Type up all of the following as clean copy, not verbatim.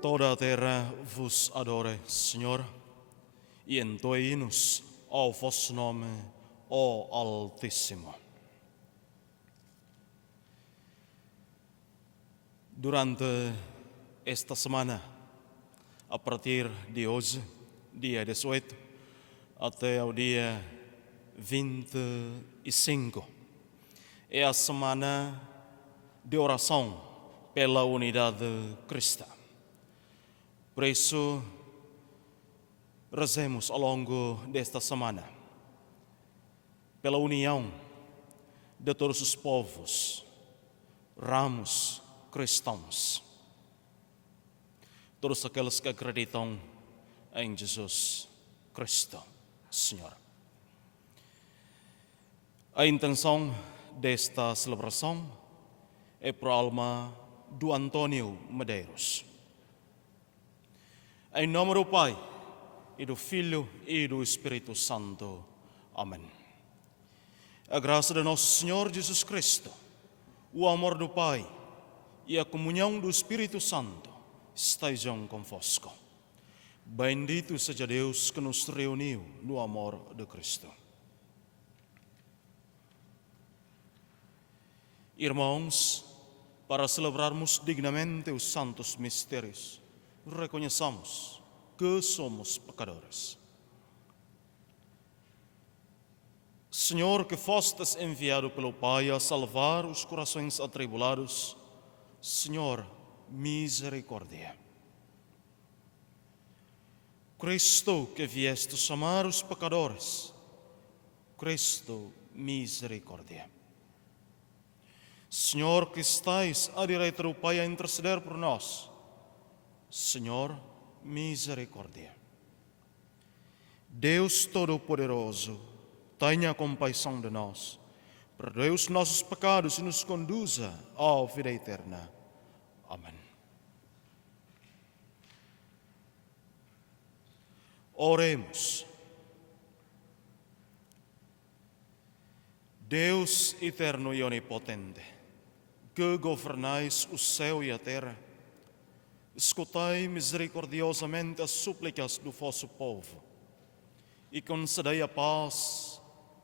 Toda a terra vos adore, Senhor, e entoe-nos ao vosso nome, ó Altíssimo. Durante esta semana, a partir de hoje, dia 18, até o dia 25, é a semana de oração pela unidade cristã. Por isso, rezemos ao longo desta semana pela união de todos os povos, ramos cristãos, todos aqueles que acreditam em Jesus Cristo, Senhor. A intenção desta celebração é por alma do Antônio Medeiros. Em nome do Pai, e do Filho e do Espírito Santo. Amém. A graça de nosso Senhor Jesus Cristo, o amor do Pai e a comunhão do Espírito Santo estejam convosco. Bendito seja Deus que nos reuniu no amor de Cristo. Irmãos, para celebrarmos dignamente os santos mistérios, reconheçamos que somos pecadores. Senhor, que fostes enviado pelo Pai a salvar os corações atribulados, Senhor, misericórdia. Cristo, que vieste chamar os pecadores, Cristo, misericórdia. Senhor, que estais à direita do Pai a interceder por nós, Senhor, misericórdia. Deus Todo-Poderoso, tenha compaixão de nós, perdoe os nossos pecados e nos conduza à vida eterna. Amém. Oremos. Deus eterno e onipotente, que governais o céu e a terra, escutai misericordiosamente as súplicas do vosso povo e concedei a paz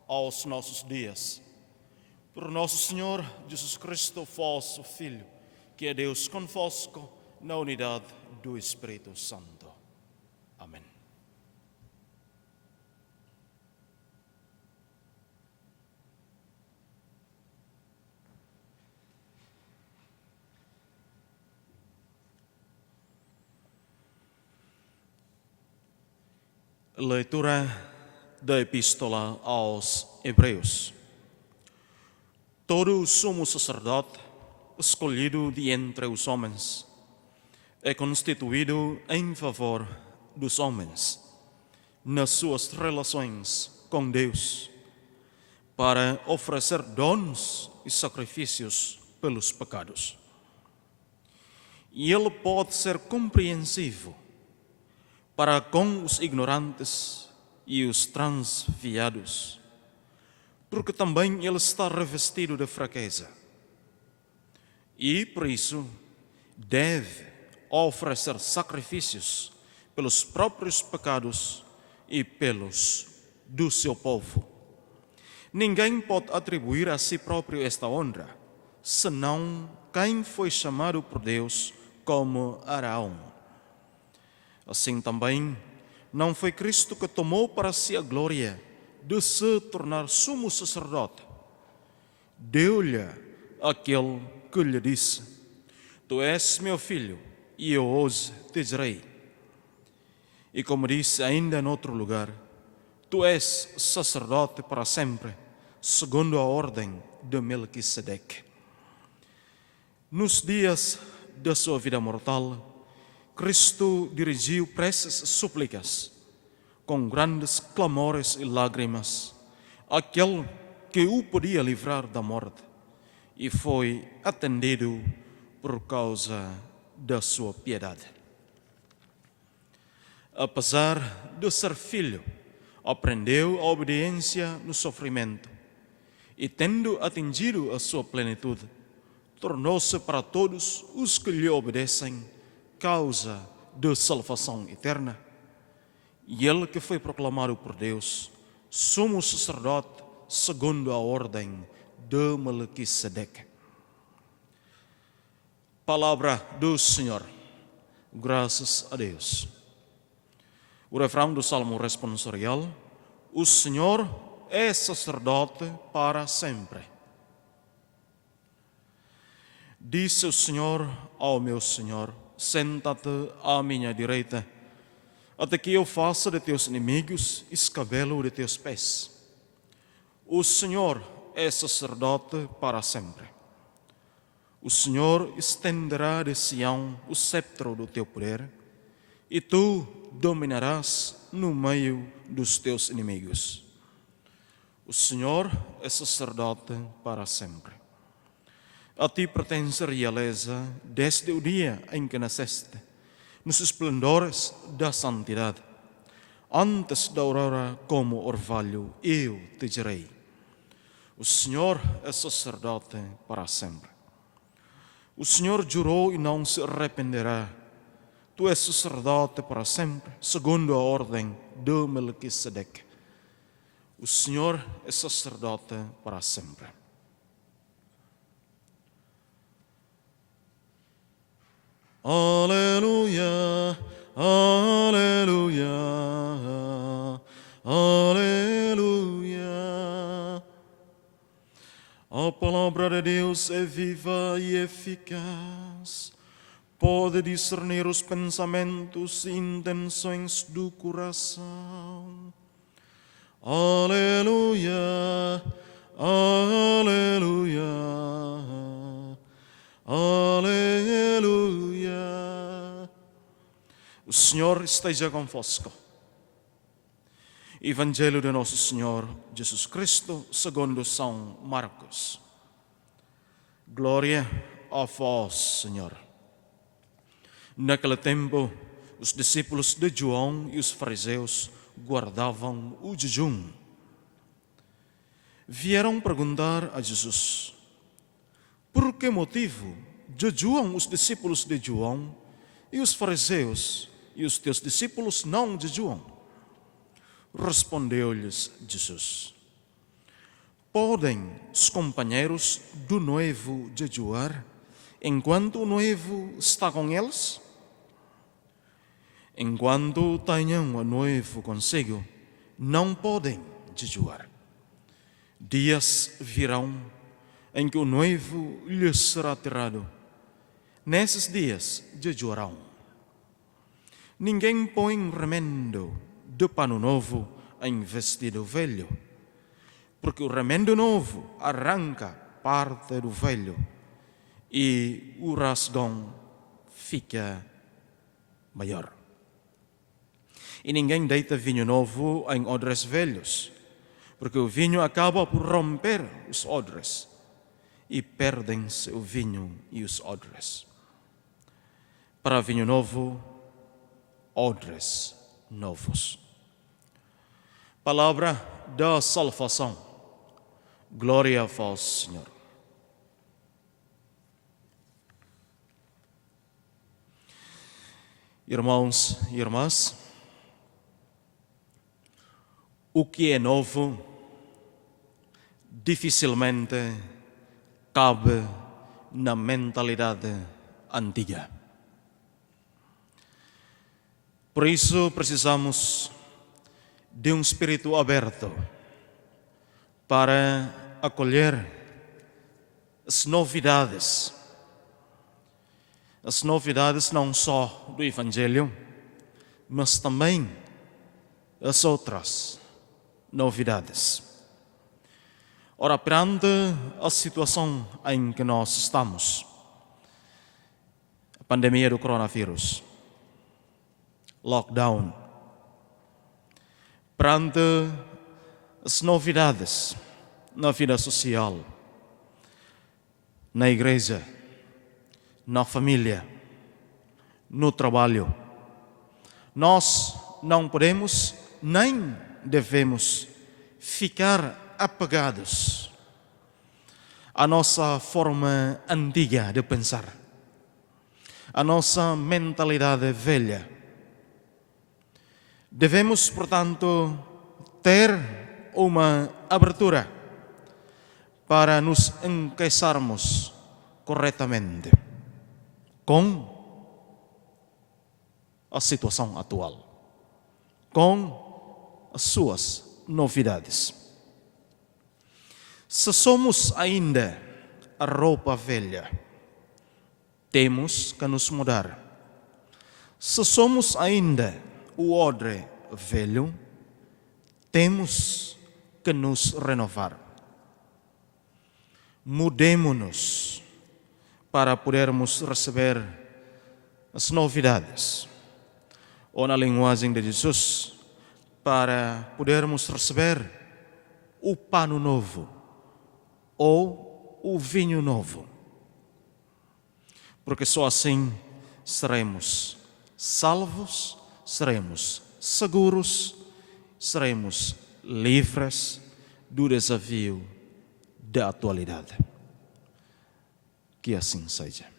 aos nossos dias. Por nosso Senhor Jesus Cristo, vosso Filho, que é Deus convosco, na unidade do Espírito Santo. Amém. Leitura da Epístola aos Hebreus. Todo sumo sacerdote, escolhido de entre os homens, é constituído em favor dos homens, nas suas relações com Deus, para oferecer dons e sacrifícios pelos pecados. E ele pode ser compreensivo para com os ignorantes e os transviados, porque também ele está revestido de fraqueza. E, por isso, deve oferecer sacrifícios pelos próprios pecados e pelos do seu povo. Ninguém pode atribuir a si próprio esta honra, senão quem foi chamado por Deus, como Arão. Assim também, não foi Cristo que tomou para si a glória de se tornar sumo sacerdote. Deu-lhe aquele que lhe disse: Tu és meu filho, e eu hoje te gerei. E como disse ainda noutro lugar: Tu és sacerdote para sempre, segundo a ordem de Melquisedeque. Nos dias da sua vida mortal, Cristo dirigiu preces e súplicas, com grandes clamores e lágrimas, àquele que o podia livrar da morte, e foi atendido por causa da sua piedade. Apesar de ser filho, aprendeu a obediência no sofrimento, e tendo atingido a sua plenitude, tornou-se para todos os que lhe obedecem causa de salvação eterna. E ele que foi proclamado por Deus, sumo sacerdote segundo a ordem de Melquisedeque. Palavra do Senhor. Graças a Deus. O refrão do Salmo responsorial: o Senhor é sacerdote para sempre. Disse o Senhor ao meu Senhor: senta-te à minha direita, até que eu faça de teus inimigos escabelo de teus pés. O Senhor é sacerdote para sempre. O Senhor estenderá de Sião o cetro do teu poder, e tu dominarás no meio dos teus inimigos. O Senhor é sacerdote para sempre. A ti pertence a realeza desde o dia em que nasceste, nos esplendores da santidade. Antes da aurora, como orvalho, eu te direi: o Senhor é sacerdote para sempre. O Senhor jurou e não se arrependerá. Tu és sacerdote para sempre, segundo a ordem de Melquisedeque. O Senhor é sacerdote para sempre. Aleluia, aleluia, aleluia. A palavra de Deus é viva e eficaz, pode discernir os pensamentos e intenções do coração. Aleluia, aleluia, aleluia. O Senhor esteja convosco. Evangelho de nosso Senhor Jesus Cristo segundo São Marcos. Glória a vós, Senhor. Naquele tempo, os discípulos de João e os fariseus guardavam o jejum. Vieram perguntar a Jesus: por que motivo jejuam os discípulos de João e os fariseus e os teus discípulos não jejuam? Respondeu-lhes Jesus: podem os companheiros do noivo jejuar enquanto o noivo está com eles? Enquanto tenham o noivo consigo, não podem jejuar. Dias virão em que o noivo lhes será tirado. Nesses dias jejuarão. Ninguém põe remendo de pano novo em vestido velho, porque o remendo novo arranca parte do velho e o rasgão fica maior. E ninguém deita vinho novo em odres velhos, porque o vinho acaba por romper os odres e perdem-se o vinho e os odres. Para vinho novo, odres novos. Palavra da salvação. Glória a vós, Senhor. Irmãos e irmãs, o que é novo dificilmente cabe na mentalidade antiga. Por isso precisamos de um espírito aberto para acolher as novidades não só do Evangelho, mas também as outras novidades. Ora, perante a situação em que nós estamos, a pandemia do coronavírus, lockdown, perante as novidades na vida social, na igreja, na família, no trabalho, nós não podemos nem devemos ficar apegados à nossa forma antiga de pensar, a nossa mentalidade velha. Devemos, portanto, ter uma abertura para nos encaixarmos corretamente com a situação atual, com as suas novidades. Se somos ainda a roupa velha, temos que nos mudar. Se somos ainda o odre velho, temos que nos renovar. Mudemo-nos para podermos receber as novidades, ou na linguagem de Jesus, para podermos receber o pano novo ou o vinho novo. Porque só assim seremos salvos, seremos seguros, seremos livres do desafio da atualidade. Que assim seja.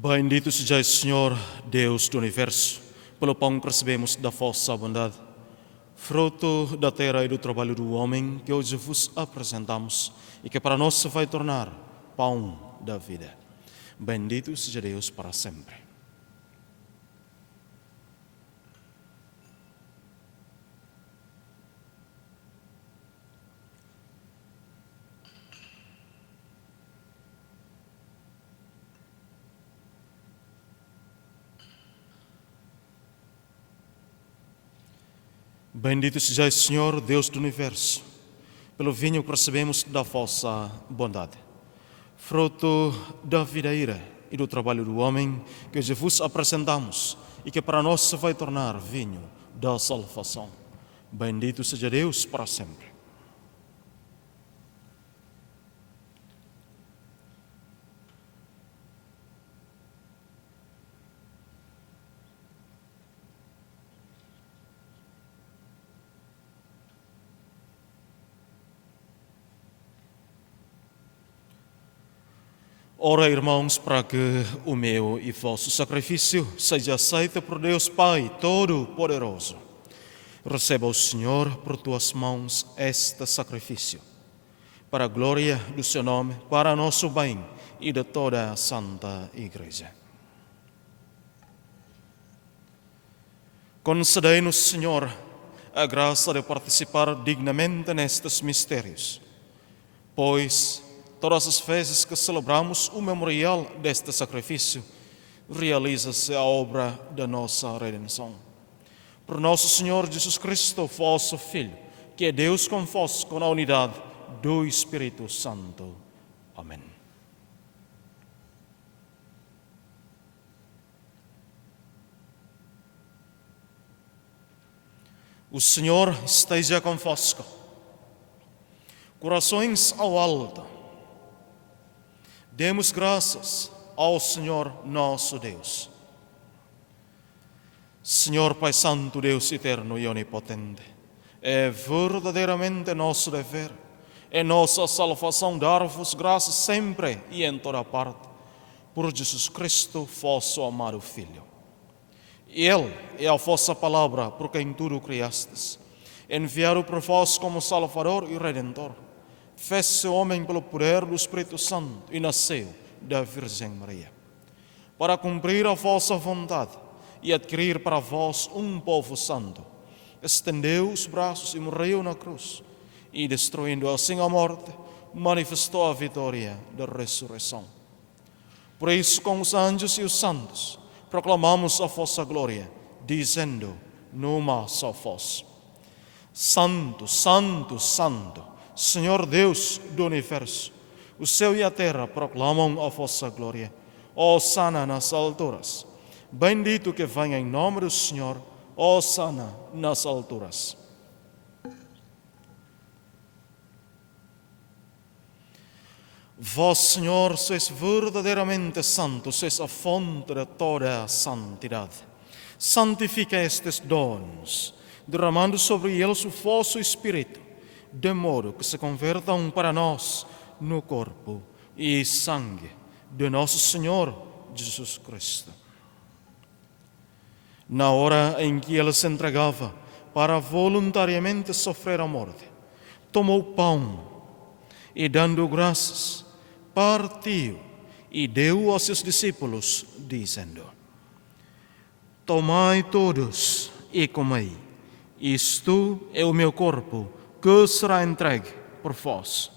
Bendito seja o Senhor, Deus do Universo, pelo pão que recebemos da vossa bondade, fruto da terra e do trabalho do homem que hoje vos apresentamos e que para nós se vai tornar pão da vida. Bendito seja Deus para sempre. Bendito seja o Senhor, Deus do Universo, pelo vinho que recebemos da vossa bondade, fruto da videira e do trabalho do homem que hoje vos apresentamos e que para nós se vai tornar vinho da salvação. Bendito seja Deus para sempre. Ora, irmãos, para que o meu e vosso sacrifício seja aceito por Deus Pai Todo-Poderoso, receba o Senhor por tuas mãos este sacrifício, para a glória do seu nome, para nosso bem e de toda a Santa Igreja. Concedei-nos, Senhor, a graça de participar dignamente nestes mistérios, pois todas as vezes que celebramos o memorial deste sacrifício, realiza-se a obra da nossa redenção. Por nosso Senhor Jesus Cristo, vosso Filho, que é Deus convosco na unidade do Espírito Santo. Amém. O Senhor esteja convosco. Corações ao alto. Demos graças ao Senhor nosso Deus. Senhor Pai Santo, Deus eterno e onipotente, é verdadeiramente nosso dever, é nossa salvação dar-vos graças sempre e em toda parte, por Jesus Cristo, vosso amado Filho. Ele é a vossa palavra por quem tudo criastes, enviado por vós como Salvador e Redentor. fez-se homem pelo poder do Espírito Santo e nasceu da Virgem Maria, para cumprir a vossa vontade e adquirir para vós um povo santo. Estendeu os braços e morreu na cruz, e destruindo assim a morte, manifestou a vitória da ressurreição. Por isso, com os anjos e os santos, proclamamos a vossa glória, dizendo numa só voz: Santo, Santo, Santo, Senhor Deus do Universo, o céu e a terra proclamam a vossa glória. Hosana nas alturas. Bendito que vem em nome do Senhor. Hosana nas alturas. Vós, Senhor, sois verdadeiramente santo, sois a fonte de toda a santidade. Santifica estes dons, derramando sobre eles o vosso Espírito, de modo que se convertam para nós no corpo e sangue de nosso Senhor Jesus Cristo. Na hora em que ele se entregava para voluntariamente sofrer a morte, tomou o pão e, dando graças, partiu e deu aos seus discípulos, dizendo: Tomai todos e comei. Isto é o meu corpo, que será entregue por vós.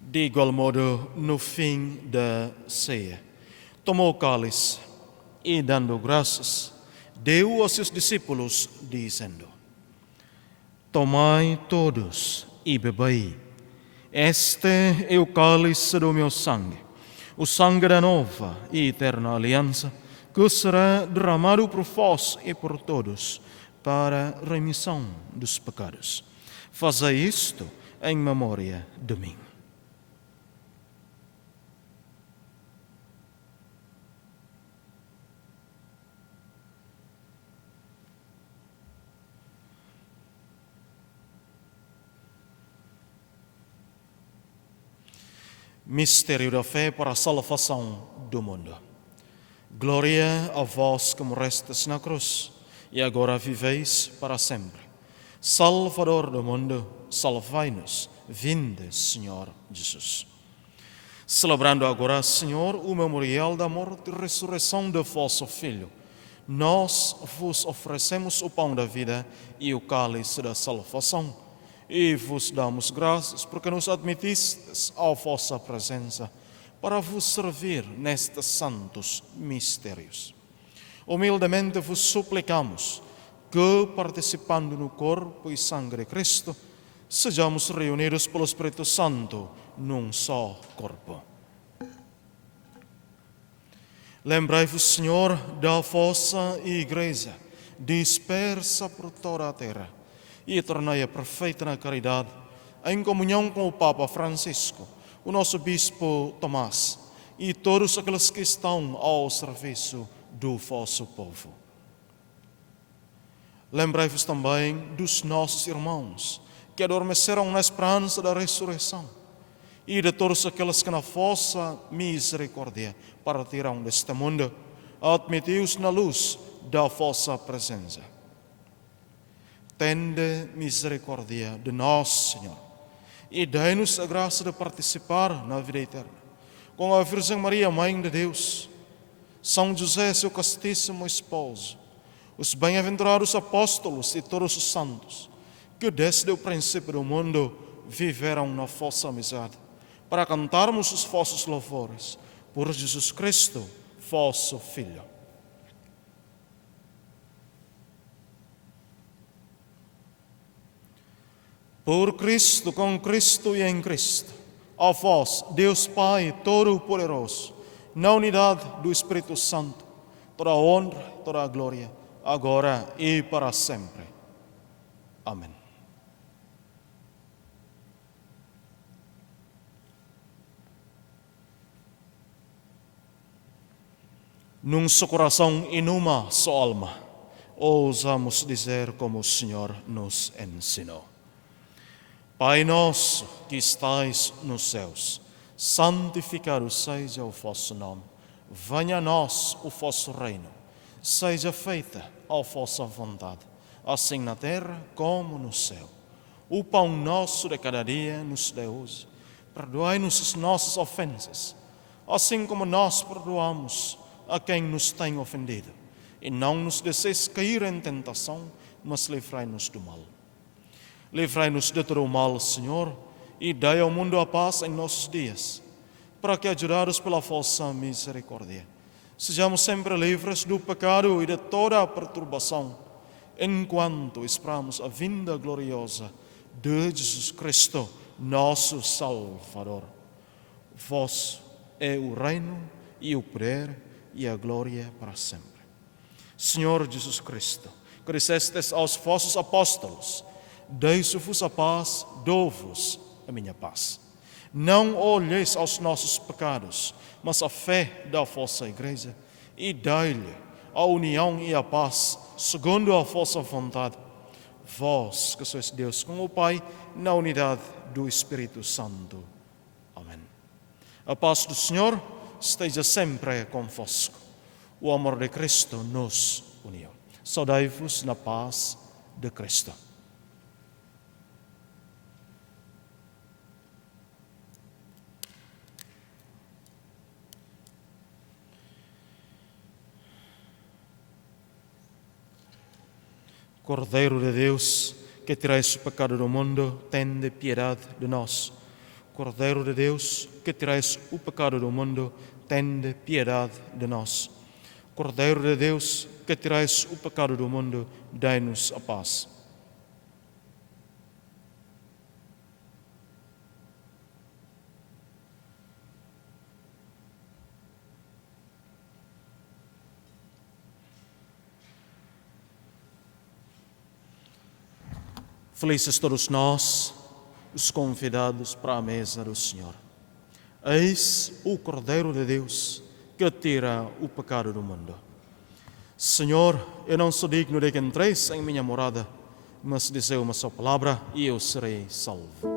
De igual modo, no fim da ceia, tomou o cálice e, dando graças, deu aos seus discípulos, dizendo: Tomai todos e bebei. Este é o cálice do meu sangue, o sangue da nova e eterna aliança, que será derramado por vós e por todos para a remissão dos pecados. Fazei isto em memória de mim. Mistério da fé para a salvação do mundo. Glória a vós que morrestes na cruz e agora viveis para sempre. Salvador do mundo, salvai-nos. Vinde, Senhor Jesus. Celebrando agora, Senhor, o memorial da morte e ressurreição de vosso Filho, nós vos oferecemos o pão da vida e o cálice da salvação, e vos damos graças porque nos admitistes à vossa presença para vos servir nestes santos mistérios. Humildemente vos suplicamos que, participando no corpo e sangue de Cristo, sejamos reunidos pelo Espírito Santo num só corpo. Lembrai-vos, Senhor, da vossa Igreja, dispersa por toda a terra, e tornai-a perfeita na caridade, em comunhão com o Papa Francisco, o nosso Bispo Tomás e todos aqueles que estão ao serviço do vosso povo. Lembrai-vos também dos nossos irmãos que adormeceram na esperança da ressurreição e de todos aqueles que na vossa misericórdia partiram deste mundo. Admiti-os na luz da vossa presença. Tende misericórdia de nós, Senhor, e dai-nos a graça de participar na vida eterna com a Virgem Maria, Mãe de Deus, São José, seu castíssimo esposo, os bem-aventurados apóstolos e todos os santos, que desde o princípio do mundo viveram na vossa amizade, para cantarmos os vossos louvores por Jesus Cristo, vosso Filho. Por Cristo, com Cristo e em Cristo, a vós, Deus Pai Todo-Poderoso, na unidade do Espírito Santo, toda a honra, toda a glória, agora e para sempre. Amém. Num só coração e numa só alma, ousamos dizer como o Senhor nos ensinou. Pai nosso que estais nos céus, santificado seja o vosso nome. Venha a nós o vosso reino. Seja feita a vossa vontade, assim na terra como no céu. O pão nosso de cada dia nos dê hoje. Perdoai-nos as nossas ofensas, assim como nós perdoamos a quem nos tem ofendido. E não nos deixeis cair em tentação, mas livrai-nos do mal. Livrai-nos de todo o mal, Senhor, e dai ao mundo a paz em nossos dias, para que, ajudados pela vossa misericórdia, sejamos sempre livres do pecado e de toda a perturbação, enquanto esperamos a vinda gloriosa de Jesus Cristo, nosso Salvador. Vós é o reino e o poder e a glória para sempre. Senhor Jesus Cristo, que dissestes aos vossos apóstolos: deixo-vos a paz, dou-vos a minha paz. Não olheis aos nossos pecados, mas à fé da vossa Igreja, e dai-lhe a união e a paz, segundo a vossa vontade. Vós, que sois Deus com o Pai, na unidade do Espírito Santo. Amém. A paz do Senhor esteja sempre convosco. O amor de Cristo nos uniu. Saudai-vos na paz de Cristo. Cordeiro de Deus, que tirais o pecado do mundo, tende piedade de nós. Cordeiro de Deus, que tirais o pecado do mundo, tende piedade de nós. Cordeiro de Deus, que tirais o pecado do mundo, dai-nos a paz. Felizes todos nós, os convidados para a mesa do Senhor. Eis o Cordeiro de Deus, que tira o pecado do mundo. Senhor, eu não sou digno de que entreis em minha morada, mas dizei uma só palavra e eu serei salvo.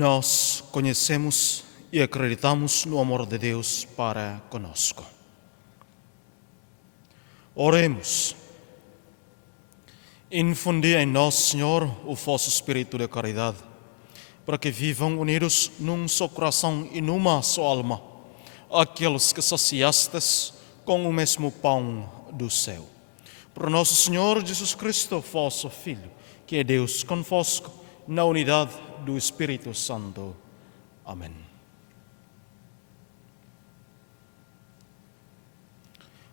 Nós conhecemos e acreditamos no amor de Deus para conosco. Oremos. Infundi em nós, Senhor, o vosso espírito de caridade, para que vivam unidos num só coração e numa só alma, aqueles que saciastes com o mesmo pão do céu. Por nosso Senhor Jesus Cristo, vosso Filho, que é Deus convosco, na unidade do Espírito Santo. Amém.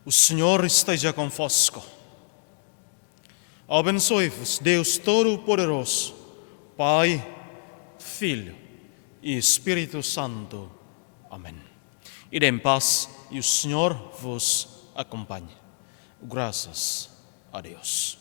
O Senhor esteja convosco. Abençoe-vos, Deus Todo-Poderoso, Pai Filho e Espírito Santo. Amém. Ide em paz e o Senhor vos acompanhe. Graças a Deus.